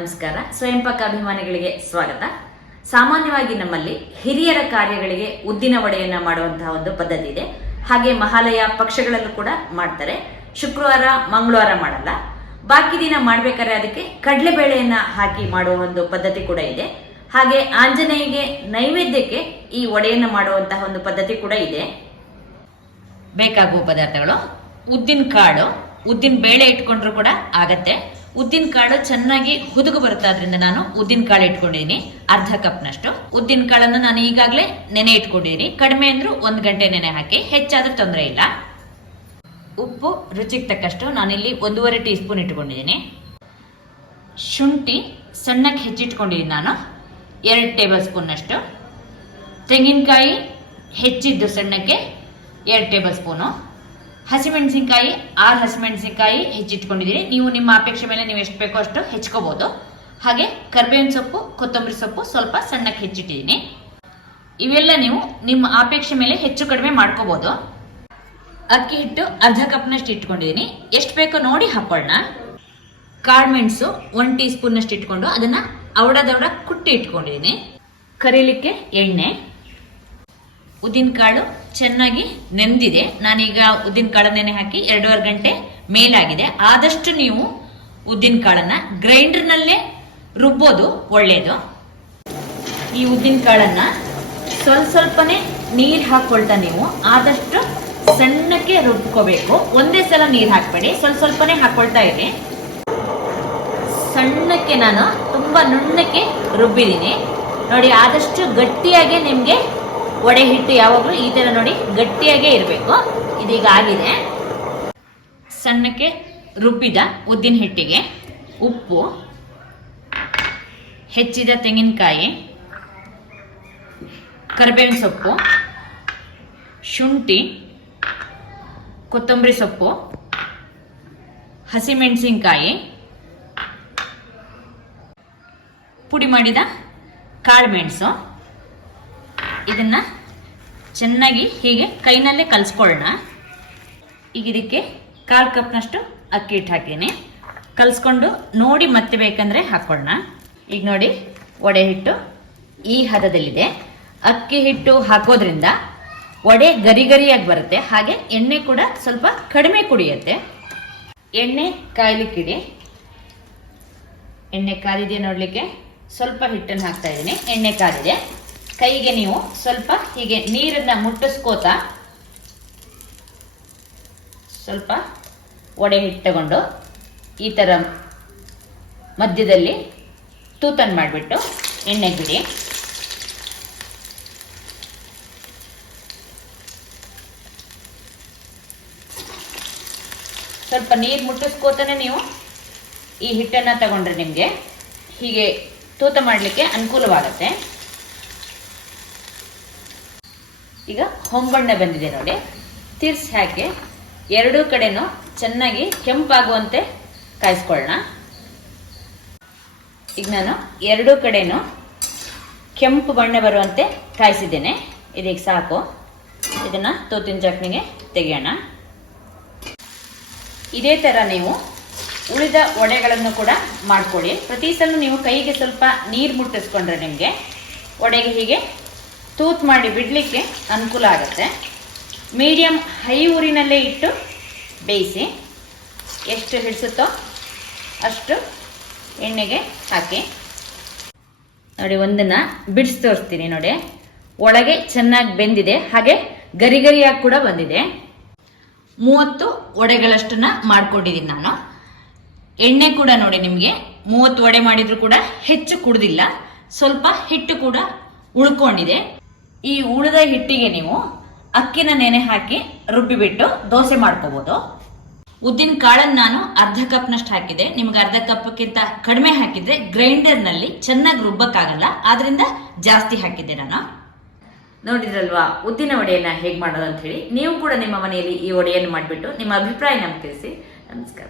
ನಮಸ್ಕಾರ. ಸ್ವಯಂ ಪಾಕ ಅಭಿಮಾನಿಗಳಿಗೆ ಸ್ವಾಗತ. ಸಾಮಾನ್ಯವಾಗಿ ನಮ್ಮಲ್ಲಿ ಹಿರಿಯರ ಕಾರ್ಯಗಳಿಗೆ ಉದ್ದಿನ ವಡೆಯನ್ನ ಮಾಡುವಂತಹ ಒಂದು ಪದ್ಧತಿ ಇದೆ. ಹಾಗೆ ಮಹಾಲಯ ಪಕ್ಷಗಳಲ್ಲೂ ಕೂಡ ಮಾಡ್ತಾರೆ. ಶುಕ್ರವಾರ ಮಂಗಳವಾರ ಮಾಡಲ್ಲ. ಬಾಕಿ ದಿನ ಮಾಡ್ಬೇಕಾದ್ರೆ ಅದಕ್ಕೆ ಕಡಲೆಬೇಳೆಯನ್ನ ಹಾಕಿ ಮಾಡುವ ಒಂದು ಪದ್ಧತಿ ಕೂಡ ಇದೆ. ಹಾಗೆ ಆಂಜನೇಯಗೆ ನೈವೇದ್ಯಕ್ಕೆ ಈ ವಡೆಯನ್ನ ಮಾಡುವಂತಹ ಒಂದು ಪದ್ಧತಿ ಕೂಡ ಇದೆ. ಬೇಕಾಗುವ ಪದಾರ್ಥಗಳು: ಉದ್ದಿನ ಕಾಳು, ಉದ್ದಿನ ಬೇಳೆ ಇಟ್ಕೊಂಡ್ರು ಕೂಡ ಆಗತ್ತೆ. ಉದ್ದಿನ ಕಾಳು ಚೆನ್ನಾಗಿ ಹುದುಗು ಬರುತ್ತಾದ್ರಿಂದ ನಾನು ಉದ್ದಿನ ಕಾಳು ಇಟ್ಕೊಂಡಿದ್ದೀನಿ ಅರ್ಧ ಕಪ್ನಷ್ಟು. ಉದ್ದಿನ ಕಾಳನ್ನು ನಾನು ಈಗಾಗಲೇ ನೆನೆ ಇಟ್ಕೊಂಡಿದ್ದೀನಿ. ಕಡಿಮೆ ಅಂದ್ರೂ 1 ಗಂಟೆ ನೆನೆ ಹಾಕಿ, ಹೆಚ್ಚಾದ್ರೂ ತೊಂದರೆ ಇಲ್ಲ. ಉಪ್ಪು ರುಚಿಗೆ ತಕ್ಕಷ್ಟು ನಾನಿಲ್ಲಿ 1.5 ಟೀ ಸ್ಪೂನ್ ಇಟ್ಕೊಂಡಿದ್ದೀನಿ. ಶುಂಠಿ ಸಣ್ಣಕ್ಕೆ ಹೆಚ್ಚಿಟ್ಕೊಂಡಿದ್ದೀನಿ ನಾನು 2 ಟೇಬಲ್ ಸ್ಪೂನ್ ಅಷ್ಟು. ತೆಂಗಿನಕಾಯಿ ಹೆಚ್ಚಿದ್ದು ಸಣ್ಣಕ್ಕೆ 2 ಟೇಬಲ್ ಸ್ಪೂನು. ಹಸಿಮೆಣಸಿನಕಾಯಿ 6 ಹಸಿಮೆಣಸಿನಕಾಯಿ ಹೆಚ್ಚಿಟ್ಕೊಂಡಿದ್ದೀನಿ. ನೀವು ನಿಮ್ಮ ಅಪೇಕ್ಷೆ ಮೇಲೆ ನೀವು ಎಷ್ಟು ಬೇಕೋ ಅಷ್ಟು ಹೆಚ್ಕೋಬಹುದು. ಹಾಗೆ ಕರಿಬೇವಿನ ಸೊಪ್ಪು, ಕೊತ್ತಂಬರಿ ಸೊಪ್ಪು ಸ್ವಲ್ಪ ಸಣ್ಣಕ್ಕೆ ಹೆಚ್ಚಿಟ್ಟಿದ್ದೀನಿ. ಇವೆಲ್ಲ ನೀವು ನಿಮ್ಮ ಅಪೇಕ್ಷೆ ಮೇಲೆ ಹೆಚ್ಚು ಕಡಿಮೆ ಮಾಡ್ಕೋಬಹುದು. ಅಕ್ಕಿ ಹಿಟ್ಟು ಅರ್ಧ ಕಪ್ನಷ್ಟು ಇಟ್ಕೊಂಡಿದ್ದೀನಿ. ಎಷ್ಟು ಬೇಕೋ ನೋಡಿ ಹಾಕೊಳ್ಳೋಣ. ಕಾಳುಮೆಣಸು 1 ಟೀ ಸ್ಪೂನ್ ಅಷ್ಟು ಇಟ್ಕೊಂಡು ಅದನ್ನ ಅವಡದವಡ ಕುಟ್ಟಿ ಇಟ್ಕೊಂಡಿದ್ದೀನಿ. ಕರೀಲಿಕ್ಕೆ ಎಣ್ಣೆ. ಉದ್ದಿನ ಕಾಳು ಚೆನ್ನಾಗಿ ನೆಂದಿದೆ. ನಾನೀಗ ಉದ್ದಿನ ಕಾಳು ನೆನೆ ಹಾಕಿ 2.5 ಗಂಟೆ ಮೇಲಾಗಿದೆ. ಆದಷ್ಟು ನೀವು ಉದ್ದಿನ ಕಾಳನ್ನ ಗ್ರೈಂಡರ್ನಲ್ಲೇ ರುಬ್ಬೋದು ಒಳ್ಳೇದು. ಈ ಉದ್ದಿನ ಕಾಳನ್ನ ಸ್ವಲ್ಪನೇ ನೀರು ಹಾಕೊಳ್ತಾ ನೀವು ಆದಷ್ಟು ಸಣ್ಣಕ್ಕೆ ರುಬ್ಕೋಬೇಕು. ಒಂದೇ ಸಲ ನೀರು ಹಾಕಬೇಡಿ, ಸ್ವಲ್ಪನೇ ಹಾಕೊಳ್ತಾ ಇರಿ. ಸಣ್ಣಕ್ಕೆ ನಾನು ತುಂಬಾ ನುಣ್ಣಕ್ಕೆ ರುಬ್ಬಿದ್ದೀನಿ ನೋಡಿ. ಆದಷ್ಟು ಗಟ್ಟಿಯಾಗಿ ನಿಮ್ಗೆ ವಡೆ ಹಿಟ್ಟು ಯಾವಾಗಲೂ ಈ ತರ ನೋಡಿ ಗಟ್ಟಿಯಾಗೇ ಇರಬೇಕು. ಇದೀಗ ಆಗಿದೆ. ಸಣ್ಣಕ್ಕೆ ರುಬ್ಬಿದ ಉದ್ದಿನ ಹಿಟ್ಟಿಗೆ ಉಪ್ಪು, ಹೆಚ್ಚಿದ ತೆಂಗಿನಕಾಯಿ, ಕರಿಬೇವಿನ ಸೊಪ್ಪು, ಶುಂಠಿ, ಕೊತ್ತಂಬರಿ ಸೊಪ್ಪು, ಹಸಿಮೆಣಸಿನಕಾಯಿ, ಪುಡಿ ಮಾಡಿದ ಕಾಳುಮೆಣಸು, ಇದನ್ನ ಚೆನ್ನಾಗಿ ಹೀಗೆ ಕೈನಲ್ಲೇ ಕಲಿಸ್ಕೊಳ್ಳೋಣ. ಈಗ ಇದಕ್ಕೆ 1/4 ಕಪ್ನಷ್ಟು ಅಕ್ಕಿ ಹಿಟ್ಟು ಹಾಕಿದ್ದೀನಿ. ಕಲಿಸ್ಕೊಂಡು ನೋಡಿ ಮತ್ತೆ ಬೇಕಂದ್ರೆ ಹಾಕೊಳ್ಳೋಣ. ಈಗ ನೋಡಿ ವಡೆ ಹಿಟ್ಟು ಈ ಹದದಲ್ಲಿದೆ. ಅಕ್ಕಿ ಹಿಟ್ಟು ಹಾಕೋದ್ರಿಂದ ವಡೆ ಗರಿ ಗರಿಯಾಗಿ ಬರುತ್ತೆ. ಹಾಗೆ ಎಣ್ಣೆ ಕೂಡ ಸ್ವಲ್ಪ ಕಡಿಮೆ ಕುಡಿಯುತ್ತೆ. ಎಣ್ಣೆ ಕಾಯ್ಲಿಕ್ಕಿಡಿ. ಎಣ್ಣೆ ಕಾದಿದೆ ನೋಡ್ಲಿಕ್ಕೆ. ಸ್ವಲ್ಪ ಹಿಟ್ಟನ್ನು ಹಾಕ್ತಾ ಇದ್ದೀನಿ. ಎಣ್ಣೆ ಕಾದಿದೆ. ಕೈಗೆ ನೀವು ಸ್ವಲ್ಪ ಹೀಗೆ ನೀರನ್ನ ಮುಟ್ಟಿಸ್ಕೋತಾ ಸ್ವಲ್ಪ ವಡೆ ಹಿಟ್ಟು ತಗೊಂಡು ಈ ತರ ಮಧ್ಯದಲ್ಲಿ ತೂತನ್ನು ಮಾಡಿಬಿಟ್ಟು ಎಣ್ಣೆಗೆ ಬಿಡಿ. ಸ್ವಲ್ಪ ನೀರು ಮುಟ್ಟಿಸ್ಕೋತಾನೆ ನೀವು ಈ ಹಿಟ್ಟನ್ನ ತಗೊಂಡ್ರೆ ನಿಮಗೆ ಹೀಗೆ ತೂತ ಮಾಡಲಿಕ್ಕೆ ಅನುಕೂಲವಾಗುತ್ತೆ. ಈಗ ಹೊಂಬಣ್ಣ ಬಂದಿದೆ ನೋಡಿ. ತಿರ್ಸಿ ಹಾಕಿ 2 ಕಡೆನೂ ಚೆನ್ನಾಗಿ ಕೆಂಪಾಗುವಂತೆ ಕಾಯಿಸ್ಕೊಳ್ಳೋಣ. ಈಗ ನಾನು 2 ಕಡೆನೂ ಕೆಂಪು ಬಣ್ಣ ಬರುವಂತೆ ಕಾಯಿಸಿದ್ದೇನೆ. ಇದೀಗ ಸಾಕು. ಇದನ್ನ ತೂತಿನ ಚಟ್ನಿಗೆ ತೆಗೆಯೋಣ. ಇದೇ ತರ ನೀವು ಉಳಿದ ವಡೆಗಳನ್ನು ಕೂಡ ಮಾಡ್ಕೊಳ್ಳಿ. ಪ್ರತಿ ಸಲ ನೀವು ಕೈಗೆ ಸ್ವಲ್ಪ ನೀರು ಮುಟ್ಟಿಸ್ಕೊಂಡ್ರೆ ನಿಮಗೆ ವಡೆಗೆ ಹೀಗೆ ತೂತ್ ಮಾಡಿ ಬಿಡಲಿಕ್ಕೆ ಅನುಕೂಲ ಆಗುತ್ತೆ. ಮೀಡಿಯಂ ಹೈ ಊರಿನಲ್ಲೇ ಇಟ್ಟು ಬೇಯಿಸಿ. ಎಷ್ಟು ಹಿಡಿಸುತ್ತೋ ಅಷ್ಟು ಎಣ್ಣೆಗೆ ಹಾಕಿ ನೋಡಿ. ಒಂದನ್ನ ಬಿಡಿಸಿ ತೋರಿಸ್ತೀನಿ ನೋಡಿ. ಒಳಗೆ ಚೆನ್ನಾಗಿ ಬೆಂದಿದೆ, ಹಾಗೆ ಗರಿ ಗರಿಯಾಗಿ ಕೂಡ ಬಂದಿದೆ. 30 ವಡೆಗಳಷ್ಟನ್ನ ಮಾಡ್ಕೊಂಡಿದ್ದೀನಿ ನಾನು. ಎಣ್ಣೆ ಕೂಡ ನೋಡಿ ನಿಮಗೆ 30 ವಡೆ ಮಾಡಿದ್ರು ಕೂಡ ಹೆಚ್ಚು ಕುಡ್ದಿಲ್ಲ. ಸ್ವಲ್ಪ ಹಿಟ್ಟು ಕೂಡ ಉಳ್ಕೊಂಡಿದೆ. ಈ ಉಳಿದ ಹಿಟ್ಟಿಗೆ ನೀವು ಅಕ್ಕಿನ ನೆನೆ ಹಾಕಿ ರುಬ್ಬಿಬಿಟ್ಟು ದೋಸೆ ಮಾಡ್ಕೋಬಹುದು. ಉದ್ದಿನ ಕಾಳನ್ನು ನಾನು ಅರ್ಧ ಕಪ್ನಷ್ಟು ಹಾಕಿದೆ. ನಿಮ್ಗೆ ಅರ್ಧ ಕಪ್ಗಿಂತ ಕಡಿಮೆ ಹಾಕಿದ್ರೆ ಗ್ರೈಂಡರ್ನಲ್ಲಿ ಚೆನ್ನಾಗಿ ರುಬ್ಬಕ್ಕಾಗಲ್ಲ. ಆದ್ರಿಂದ ಜಾಸ್ತಿ ಹಾಕಿದ್ದೆ ನಾನು. ನೋಡಿದ್ರಲ್ವಾ ಉದ್ದಿನ ವಡೆಯನ್ನ ಹೇಗೆ ಮಾಡೋದು ಅಂತ ಹೇಳಿ. ನೀವು ಕೂಡ ನಿಮ್ಮ ಮನೆಯಲ್ಲಿ ಈ ವಡೆಯನ್ನು ಮಾಡಿಬಿಟ್ಟು ನಿಮ್ಮ ಅಭಿಪ್ರಾಯ ನಮ್ಗೆ ತಿಳಿಸಿ. ನಮಸ್ಕಾರ.